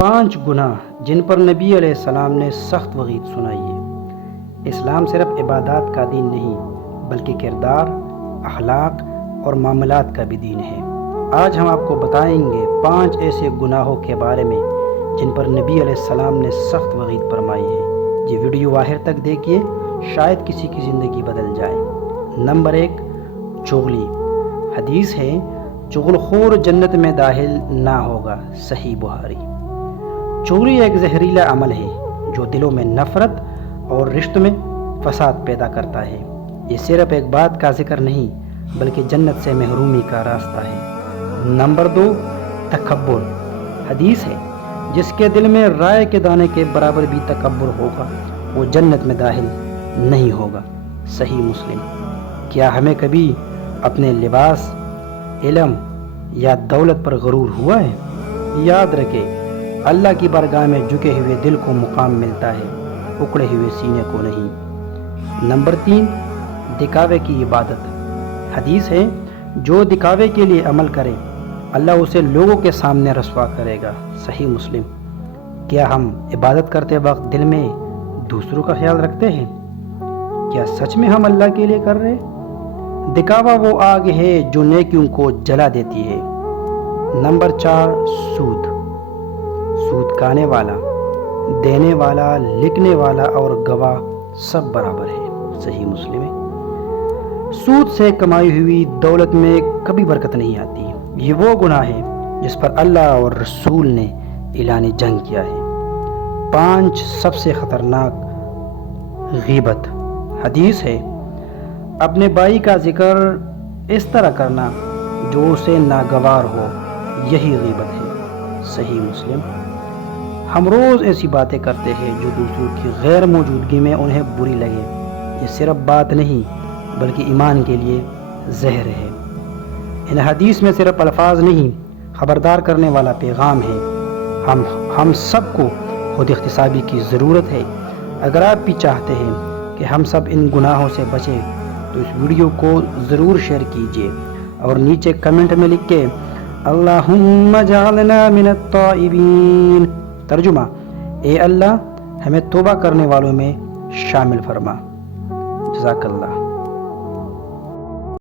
5 گناہ جن پر نبی علیہ السلام نے سخت وعید سنائی ہے۔ اسلام صرف عبادات کا دین نہیں بلکہ کردار، اخلاق اور معاملات کا بھی دین ہے۔ آج ہم آپ کو بتائیں گے 5 ایسے گناہوں کے بارے میں جن پر نبی علیہ السلام نے سخت وعید فرمائی ہے۔ یہ ویڈیو آخر تک دیکھیے، شاید کسی کی زندگی بدل جائے۔ نمبر 1، چغلی۔ حدیث ہے، چغل خور جنت میں داخل نہ ہوگا، صحیح بخاری۔ چغلی ایک زہریلا عمل ہے جو دلوں میں نفرت اور رشتوں میں فساد پیدا کرتا ہے۔ یہ صرف ایک بات کا ذکر نہیں بلکہ جنت سے محرومی کا راستہ ہے۔ نمبر 2، تکبر۔ حدیث ہے، جس کے دل میں رائے کے دانے کے برابر بھی تکبر ہوگا وہ جنت میں داخل نہیں ہوگا، صحیح مسلم۔ کیا ہمیں کبھی اپنے لباس، علم یا دولت پر غرور ہوا ہے؟ یاد رکھیں، اللہ کی بارگاہ میں جھکے ہوئے دل کو مقام ملتا ہے، اکڑے ہوئے سینے کو نہیں۔ نمبر 3، دکھاوے کی عبادت۔ حدیث ہے، جو دکھاوے کے لیے عمل کرے اللہ اسے لوگوں کے سامنے رسوا کرے گا، صحیح مسلم۔ کیا ہم عبادت کرتے وقت دل میں دوسروں کا خیال رکھتے ہیں؟ کیا سچ میں ہم اللہ کے لیے کر رہے؟ دکھاوا وہ آگ ہے جو نیکیوں کو جلا دیتی ہے۔ نمبر 4، سود۔ سود کھانے والا، دینے والا، لکھنے والا اور گواہ سب برابر ہے، صحیح مسلم ہے۔ سود سے کمائی ہوئی دولت میں کبھی برکت نہیں آتی۔ یہ وہ گناہ ہے جس پر اللہ اور رسول نے اعلان جنگ کیا ہے۔ 5، سب سے خطرناک، غیبت۔ حدیث ہے، اپنے بھائی کا ذکر اس طرح کرنا جو اسے ناگوار ہو، یہی غیبت ہے، صحیح مسلم۔ ہم روز ایسی باتیں کرتے ہیں جو دوسروں کی غیر موجودگی میں انہیں بری لگے۔ یہ صرف بات نہیں بلکہ ایمان کے لیے زہر ہے۔ ان حدیث میں صرف الفاظ نہیں، خبردار کرنے والا پیغام ہے۔ ہم سب کو خود احتسابی کی ضرورت ہے۔ اگر آپ بھی چاہتے ہیں کہ ہم سب ان گناہوں سے بچیں تو اس ویڈیو کو ضرور شیئر کیجیے اور نیچے کمنٹ میں لکھ کے اللہم اجعلنا من التائبین، ترجمہ، اے اللہ ہمیں توبہ کرنے والوں میں شامل فرما۔ جزاک اللہ۔